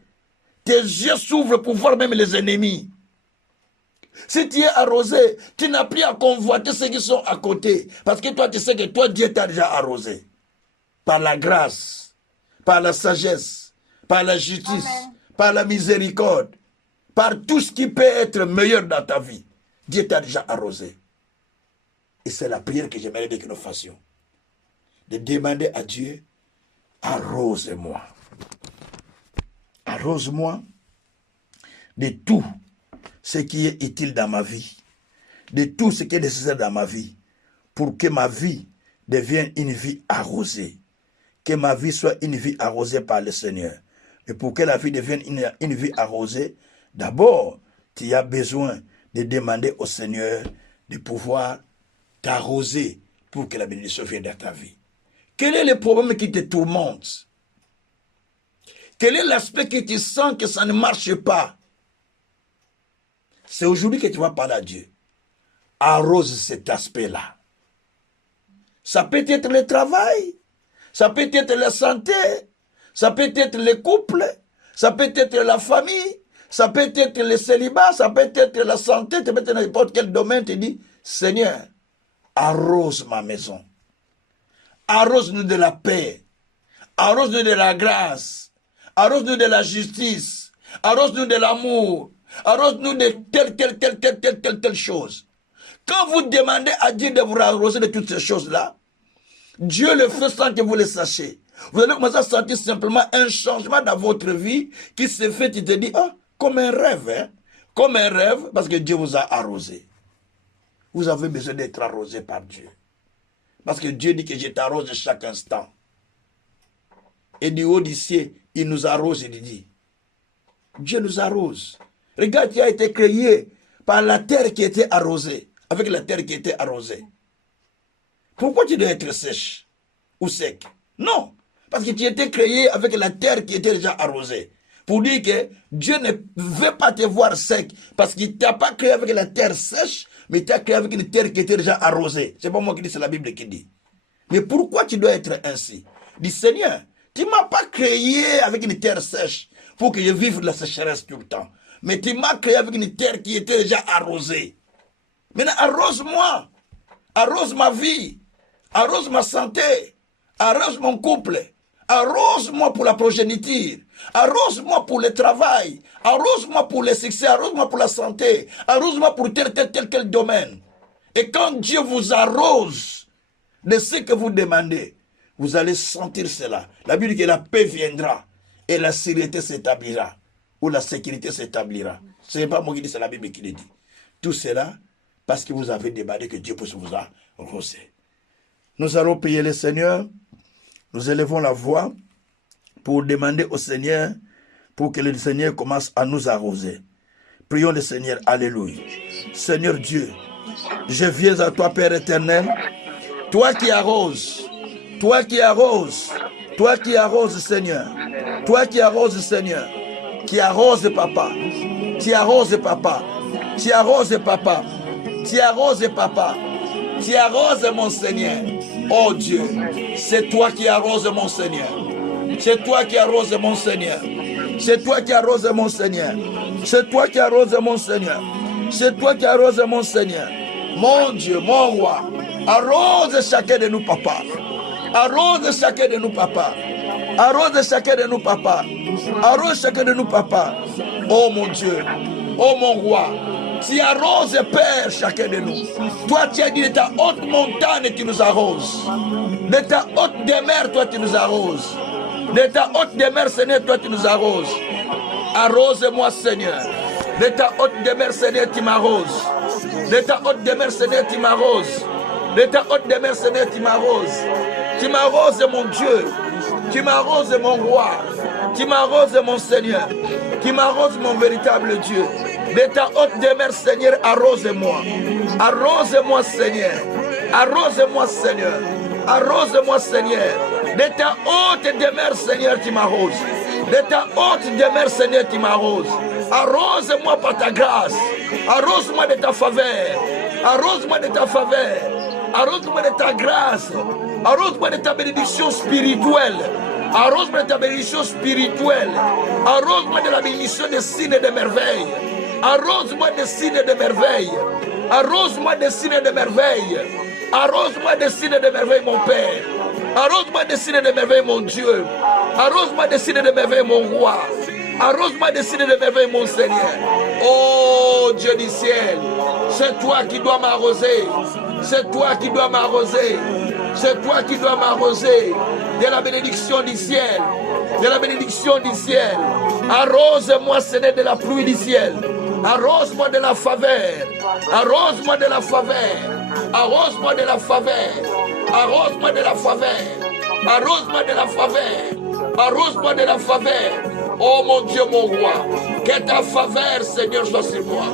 tes yeux s'ouvrent pour voir même les ennemis. Si tu es arrosé, tu n'as plus à convoiter ceux qui sont à côté. Parce que toi, tu sais que toi, Dieu t'a déjà arrosé. Par la grâce, par la sagesse, par la justice, Amen. Par la miséricorde, par tout ce qui peut être meilleur dans ta vie. Dieu t'a déjà arrosé. Et c'est la prière que j'aimerais que nous fassions. De demander à Dieu, arrose-moi. Arrose-moi de tout ce qui est utile dans ma vie, de tout ce qui est nécessaire dans ma vie, pour que ma vie devienne une vie arrosée, que ma vie soit une vie arrosée par le Seigneur. Et pour que la vie devienne une vie arrosée, d'abord, tu as besoin de demander au Seigneur de pouvoir t'arroser pour que la bénédiction vienne dans ta vie. Quel est le problème qui te tourmente? Quel est l'aspect que tu sens que ça ne marche pas? C'est aujourd'hui que tu vas parler à Dieu. Arrose cet aspect-là. Ça peut être le travail, ça peut être la santé, ça peut être le couple, ça peut être la famille, ça peut être le célibat, ça peut être la santé, ça peut être n'importe quel domaine. Tu dis, Seigneur, arrose ma maison. Arrose-nous de la paix. Arrose-nous de la grâce. Arrose-nous de la justice. Arrose-nous de l'amour. Arrose-nous de telle chose. Quand vous demandez à Dieu de vous arroser de toutes ces choses-là, Dieu le fait sans que vous le sachiez. Vous allez commencer à sentir simplement un changement dans votre vie qui se fait, tu te dis, ah, comme un rêve, hein? Comme un rêve, parce que Dieu vous a arrosé. Vous avez besoin d'être arrosé par Dieu. Parce que Dieu dit que je t'arrose chaque instant. Et du haut du ciel, il nous arrose, il dit. Dieu nous arrose. Regarde, tu as été créé par la terre qui était arrosée, avec la terre qui était arrosée. Pourquoi tu dois être sèche ou sec? Non, parce que tu étais créé avec la terre qui était déjà arrosée. Pour dire que Dieu ne veut pas te voir sec, parce qu'il ne t'a pas créé avec la terre sèche, mais il t'a créé avec une terre qui était déjà arrosée. Ce n'est pas moi qui dis, c'est la Bible qui dit. Mais pourquoi tu dois être ainsi? Dis, Seigneur, tu ne m'as pas créé avec une terre sèche pour que je vive de la sécheresse tout le temps. Mais tu m'as créé avec une terre qui était déjà arrosée. Maintenant, arrose-moi. Arrose ma vie. Arrose ma santé. Arrose mon couple. Arrose-moi pour la progéniture. Arrose-moi pour le travail. Arrose-moi pour le succès. Arrose-moi pour la santé. Arrose-moi pour tel domaine. Et quand Dieu vous arrose de ce que vous demandez, vous allez sentir cela. La Bible dit que la paix viendra et la sécurité s'établira. Ou la sécurité s'établira. Ce n'est pas moi qui dis, c'est la Bible qui le dit. Tout cela parce que vous avez demandé que Dieu puisse vous arroser. Nous allons prier le Seigneur. Nous élevons la voix pour demander au Seigneur, pour que le Seigneur commence à nous arroser. Prions le Seigneur. Alléluia. Seigneur Dieu, je viens à toi, Père éternel. Toi qui arroses. Toi qui arroses. Toi qui arroses, Seigneur. Toi qui arroses, Seigneur. Qui arrose, Papa. Qui arrose, Papa. Qui arrose, Papa. Qui arrose, Papa. Qui arrose, mon Seigneur. Oh Dieu, c'est toi qui arrose, mon Seigneur. C'est toi qui arrose, mon Seigneur. C'est toi qui arrose, mon Seigneur. C'est toi qui arrose, mon Seigneur. C'est toi qui arrose, mon Seigneur. Mon Dieu, mon roi. Arrose chacun de nous, Papa. Arrose chacun de nous, Papa. Arrose chacun de nous, Papa. Arrose chacun de nous, Papa. Oh mon Dieu. Oh mon roi. Tu arroses, Père, chacun de nous. Toi, tu as dit de ta haute montagne, tu nous arroses. De ta haute demeure, toi, tu nous arroses. De ta haute demeure, Seigneur, toi, tu nous arroses. Arrose-moi, Seigneur. De ta haute demeure, Seigneur, tu m'arroses. De ta haute demeure, Seigneur, tu m'arroses. De ta haute demeure, Seigneur, tu m'arroses. Tu m'arroses, mon Dieu. Tu m'arroses, mon roi. Tu m'arroses, mon Seigneur. Tu m'arroses, mon véritable Dieu. De ta haute demeure, Seigneur, arrose-moi. Arrose-moi, Seigneur. Arrose-moi, Seigneur. Arrose-moi, Seigneur. De ta haute demeure, Seigneur, tu m'arroses. De ta haute demeure, Seigneur, tu m'arroses. Arrose-moi par ta grâce. Arrose-moi de ta faveur. Arrose-moi de ta faveur. Arrose-moi de ta grâce. Arrose-moi de ta bénédiction spirituelle. Arrose-moi de ta bénédiction spirituelle. Arrose-moi de la bénédiction des signes et des merveilles. Arrose-moi des signes et des merveilles. Arrose-moi des signes et des merveilles. Arrose-moi des signes et des merveilles, mon Père. Arrose-moi des signes et des merveilles, mon Dieu. Arrose-moi des signes et des merveilles, mon roi. Arrose-moi des signes et des merveilles, mon Seigneur. Oh Dieu du ciel, c'est toi qui dois m'arroser. C'est toi qui dois m'arroser. C'est toi qui dois m'arroser de la bénédiction du ciel. De la bénédiction du ciel. Arrose-moi, Seigneur, de la pluie du ciel. Arrose-moi de la faveur. Arrose-moi de la faveur. Arrose-moi de la faveur. Arrose-moi de la faveur. Arrose-moi de la faveur. Arrose-moi de la faveur. Oh mon Dieu, mon roi. Que ta faveur, Seigneur, soit sur moi.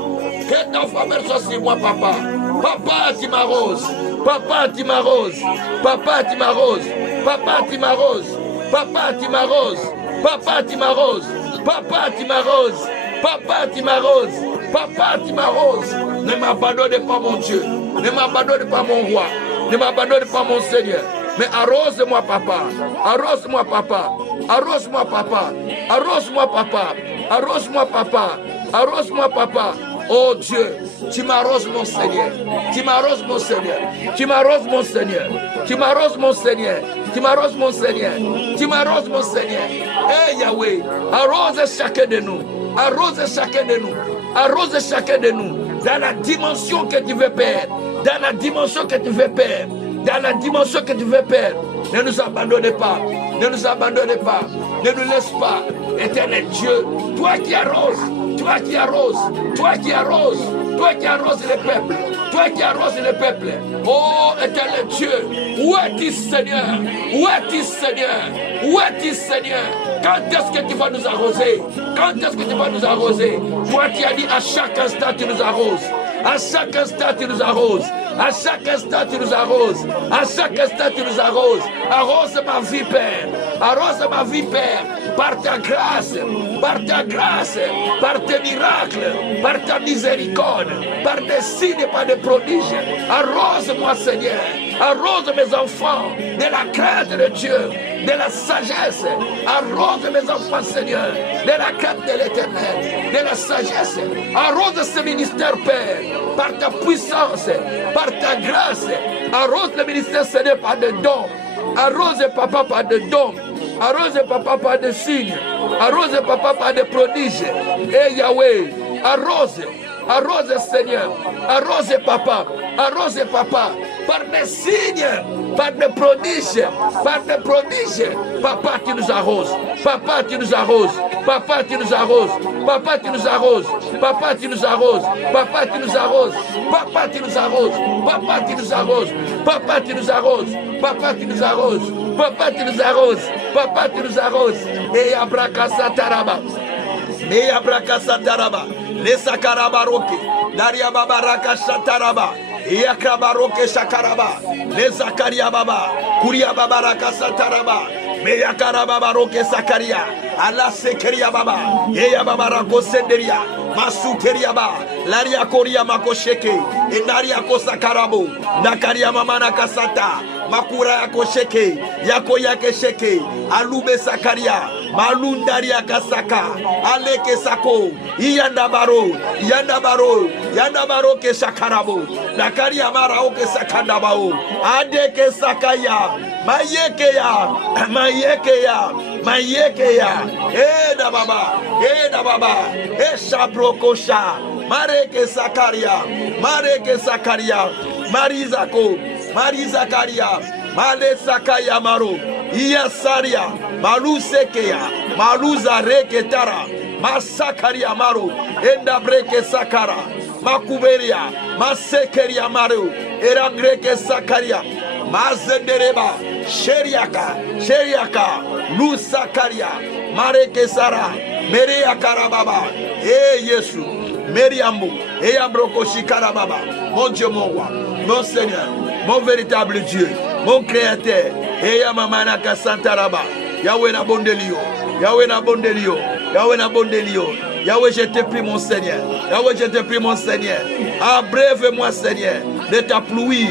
Que ta faveur soit sur moi, Papa. Papa, tu m'arroses. Papa, tu m'arroses. Papa, tu m'arroses. Papa, tu m'arroses. Papa, tu m'arroses. Papa, tu m'arroses. Papa, tu m'arroses. Papa, tu m'arroses. Papa, tu m'arroses. Ne m'abandonne pas, mon Dieu. Ne m'abandonne pas, mon roi. Ne m'abandonne pas, mon Seigneur. Mais arrose-moi, Papa. Arrose-moi, Papa. Arrose-moi, Papa. Arrose-moi, Papa. Arrose-moi, Papa. Arrose-moi, Papa. Oh Dieu, tu m'arroses, mon Seigneur. Tu m'arroses, mon Seigneur. Tu m'arroses, mon Seigneur. Tu m'arroses, mon Seigneur. Tu m'arroses, mon Seigneur. Tu m'arroses, mon Seigneur. Hey Yahweh, arrose chacun de nous. Arrose chacun de nous. Arrose chacun de nous. Dans la dimension que tu veux, Père. Dans la dimension que tu veux, Père. Dans la dimension que tu veux, Père. Ne nous abandonnez pas. Ne nous abandonne pas. Ne nous laisse pas. Éternel Dieu, toi qui arroses, toi qui arroses, toi qui arroses, toi qui arroses les peuples, toi qui arroses les peuples. Oh éternel Dieu, où es-tu Seigneur? Où es-tu Seigneur? Où es-tu Seigneur? Quand est-ce que tu vas nous arroser? Quand est-ce que tu vas nous arroser? Toi qui as dit à chaque instant tu nous arroses. À chaque instant tu nous arroses. À chaque instant tu nous arroses. À chaque instant tu nous arroses. Arrose ma vie, Père. Arrose ma vie, Père. Par ta grâce, par ta grâce, par tes miracles, par ta miséricorde, par des signes, par des prodiges. Arrose-moi, Seigneur. Arrose mes enfants de la crainte de Dieu, de la sagesse. Arrose mes enfants, Seigneur, de la crainte de l'Éternel, de la sagesse. Arrose ce ministère, Père, par ta puissance, par ta grâce. Arrose le ministère, Seigneur, par des dons. Arrose, Papa, par des dons. Arrose, Papa, par des signes. Arrose, Papa, par des prodiges. Et Yahweh, arrose. Arrose, Seigneur. Arrose, Papa. Arrose, Papa. Par des signes, par des prodiges, par des prodiges. Papa, tu nous arroses. Papa, tu nous arroses. Papa, tu nous arroses. Papa, tu nous arroses. Papa, tu nous arroses. Papa, tu nous arroses. Papa, tu nous arroses. Papa, tu nous arroses. Papa, tu nous arroses. Papa, tu nous arroses. Papa, tu nous arroses. Papa, tu nous arroses. Et abrakasataraba. Et abrakasataraba. Les sakarabaroke. Daria babaraka sataraba. Yakabaroke shakaraba. Les zakaria baba. Kuria babaraka sataraba. Meyakarababaroke sakaria. Allah sekeria baba. Eya babarako senderia. Masukeria ba. Laria koria makosheke. Enaria kosakarabo. Nakaria mamana kasata. Makura yako sheke. Yako yake sheke. Alube sakaria. Malundaria kasaka. Aleke sako. Yandabaro. Yandabaro. Yandabaro ke shakarabo. Nakaria mara oke sakandabao. Adeke sakaya. Mayekeya. Mayekeya. Mayekeya. Eda baba. Eda baba. Eshabrokosha. Mareke sakaria. Mareke sakaria. Marizako. Marizakaria. Male sakaya maro. Iasaria. Malu sekeya. Maluza reke tara. Masakaria maro. Enda breke sakara. Makuberia. Masekeria maro. Erangreke sakaria. Mazendereba. Sheriaka. Sheriaka. Lusakaria. Mareke sara. Merea karababa. Yesu. Meriambo. Eyambroko shikarababa. Mon Dieu, mon roi. Mon Seigneur. Mon véritable Dieu. Mon Créateur. Eyamamanaka santaraba. Yahweh na bondelio. Yahweh na bondelio. Yahweh na bondelio. Yahweh, je te prie, mon Seigneur. Yahweh, je te prie, mon Seigneur. Abreuve-moi, Seigneur, de ta pluie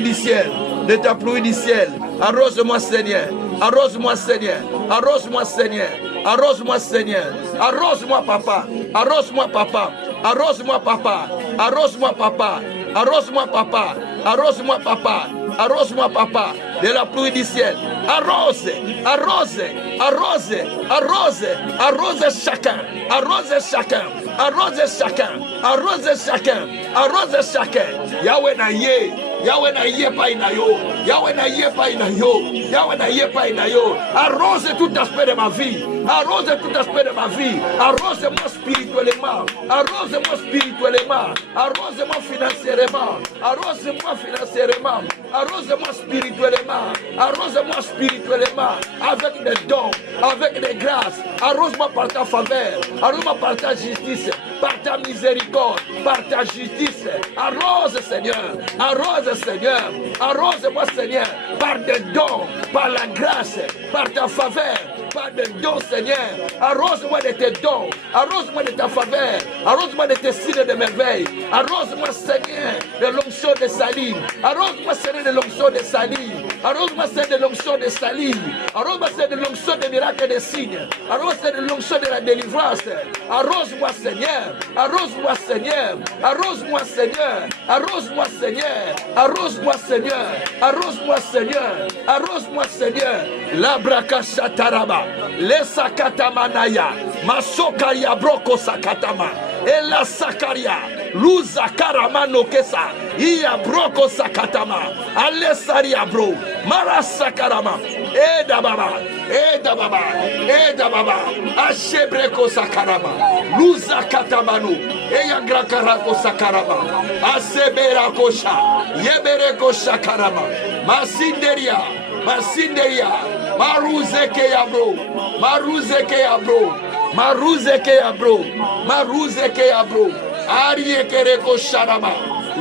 du ciel. De ta pluie du ciel. Arrose-moi, Seigneur. Arrose-moi, Seigneur. Arrose-moi, Seigneur. Arrose-moi, Seigneur. Arrose-moi, Papa. Arrose-moi, Papa. Arrose-moi, Papa. Arrose-moi, Papa. Arrose-moi, Papa. Arrose-moi, Papa. Arrose-moi, Papa. De la pluie du ciel. Arrose. Arrose. Arrose. Arrose. Arrose chacun. Arrose chacun. Arrose chacun. Arrose chacun. Arrose chacun. Yahweh na ye. Yahweh na ye pa inayo. Yahweh na ye pa inayo. Yahweh na ye pa inayo. Arrose tout aspect de ma vie. Arrose tout aspect de ma vie. Arrose-moi spirituellement. Arrose-moi spirituellement. Arrose-moi financièrement. Arrose-moi financièrement. Arrose-moi spirituellement. Arrose-moi spirituellement. Avec des dons. Avec des grâces. Arrose-moi par ta faveur. Arrose-moi par ta justice. Par ta miséricorde. Par ta justice. Arrose, Seigneur. Arrose, Seigneur. Arrose-moi, Seigneur. Par des dons. Par la grâce. Par ta faveur. Par des dons, Seigneur. Arrose-moi de tes dons. Arrose-moi de ta faveur. Arrose-moi de tes signes de merveille. Arrose-moi, Seigneur, de l'onction de salut. Arrose-moi, Seigneur, de l'onction de salut. Arrose-moi, Seigneur, de l'onction de salut. Arrose-moi, Seigneur, de l'onction de miracles et de signes. Arrose-moi, Seigneur, de l'onction de la délivrance. Arrose-moi, Seigneur. Arrose-moi, Seigneur. Arrose-moi, Seigneur. Arrose-moi, Seigneur. Arrose-moi, Seigneur. Arrose-moi, Seigneur. Arrose-moi, Seigneur. Labraka shataraba. Le sakatamanaya. Masokaria broko sakatama. Et la sakaria. Luza karamano kesa. Iya broko sakatama. Alessaria bro. Marasa karama. Eda baba. Eda baba. Eda baba. Ashebreko sakarama. Luza katamanu. Eya grakarako sakarama. Asebera kosha. Yebereko sakarama. Masinderia. Masinderia. Maruzeke ya bro. Maruzeke ya bro. Maruzeke ya bro. Maruzeke ya bro. Ariekereko sharama.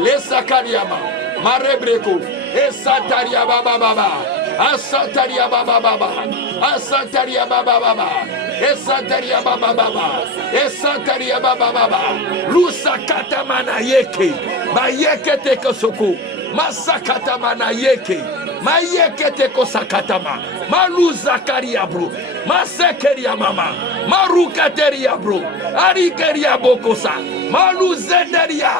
Lesakariama. Marebreko. Esataria baba baba. Asataria baba baba. Asataria baba baba. Esataria baba baba. Esataria baba baba. Lusakata manayeke. Mayeke teko soko. Masakata manayeke. Mayeke teko sakatama. Maluzakaria bro. Masekeria mama. Marukateria bro. Arikeria bokosa. Maluzenderia.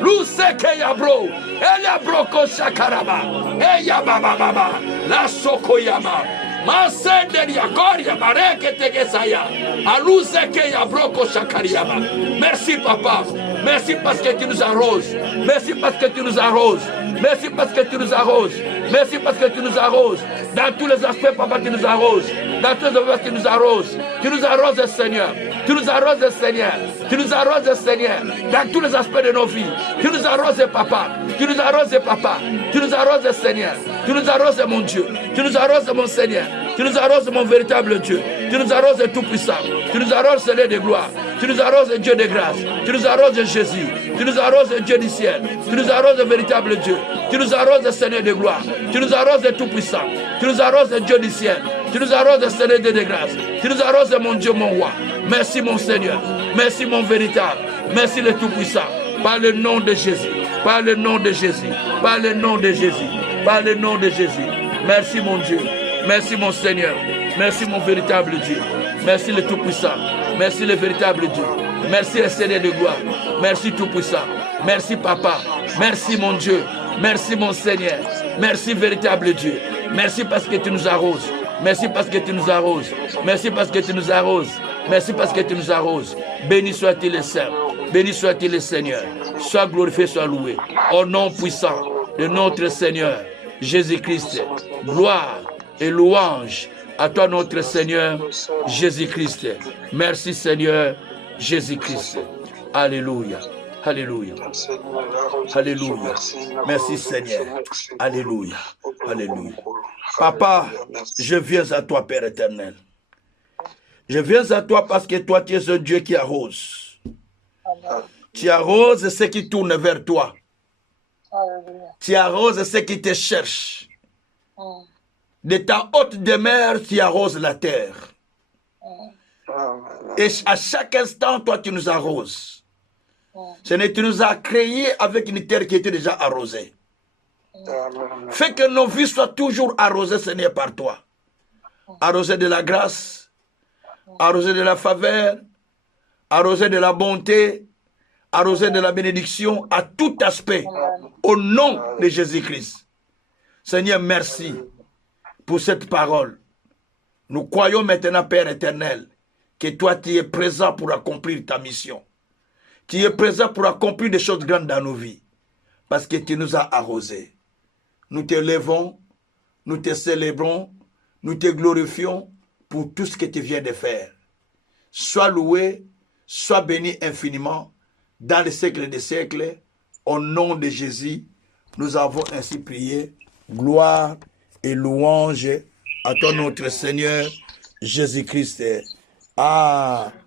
Lusekeya bro. Elia broko shakaraba. Eya baba baba. La sokoyama. Masenderia koria bareke tegesaya. Alusekeya broko shakariama. Merci papa. Merci parce que tu nous arroses. Merci parce que tu nous arroses. Merci parce que tu nous arroses. Merci parce que tu nous arroses. Dans tous les aspects, papa, tu nous arroses. Dans tous les aspects, tu nous arroses. Tu nous arroses, Seigneur. Tu nous arroses, Seigneur. Tu nous arroses, Seigneur. Dans tous les aspects de nos vies. Tu nous arroses, papa. Tu nous arroses, papa. Tu nous arroses, Seigneur. Tu nous arroses, mon Dieu. Tu nous arroses, mon Seigneur. Tu nous arroses, mon véritable Dieu. Tu nous arroses, tout-puissant. Tu nous arroses, Seigneur de gloire. Tu nous arroses, Dieu de grâce. Tu nous arroses, Jésus. Tu nous arroses, Dieu du ciel. Tu nous arroses, véritable Dieu. Tu nous arroses, Seigneur de gloire. Tu nous arroses, tout-puissant. Tu nous arroses, Dieu du ciel. Tu nous arroses, Seigneur de grâce. Tu nous arroses, mon Dieu, mon roi. Merci, mon Seigneur. Merci, mon véritable. Merci, le tout-puissant. Par le nom de Jésus. Par le nom de Jésus. Par le nom de Jésus. Par le nom de Jésus. Merci, mon Dieu. Merci, mon Seigneur. Merci, mon véritable Dieu. Merci, le tout-puissant. Merci, le véritable Dieu. Merci, le Seigneur de gloire. Merci, tout-puissant. Merci, papa. Merci, mon Dieu. Merci, mon Seigneur. Merci, véritable Dieu. Merci parce que tu nous arroses. Merci parce que tu nous arroses. Merci parce que tu nous arroses. Merci parce que tu nous arroses. Béni soit-il le Saint. Béni soit-il le Seigneur. Sois glorifié, sois loué. Au nom puissant de notre Seigneur Jésus-Christ. Gloire et louange à toi, notre Seigneur Jésus-Christ. Merci, Seigneur Jésus-Christ. Alléluia. Alléluia. Alléluia. Merci, Seigneur. Alléluia. Alléluia. Papa, je viens à toi, Père éternel. Je viens à toi parce que toi, tu es un Dieu qui arrose. Tu arroses ceux qui tournent vers toi. Tu arroses ceux qui te cherchent. De ta haute demeure, tu arroses la terre. Et à chaque instant, toi, tu nous arroses. Seigneur, tu nous as créés avec une terre qui était déjà arrosée. Fais que nos vies soient toujours arrosées, Seigneur, par toi. Arrosées de la grâce, arrosées de la faveur, arrosées de la bonté, arrosées de la bénédiction à tout aspect. Au nom de Jésus-Christ. Seigneur, merci pour cette parole. Nous croyons maintenant, Père éternel, que toi, tu es présent pour accomplir ta mission. Tu es présent pour accomplir des choses grandes dans nos vies. Parce que tu nous as arrosés. Nous te levons, nous te célébrons, nous te glorifions pour tout ce que tu viens de faire. Sois loué, sois béni infiniment dans les siècles des siècles. Au nom de Jésus, nous avons ainsi prié. Gloire et louange à toi, notre Seigneur Jésus-Christ. Amen.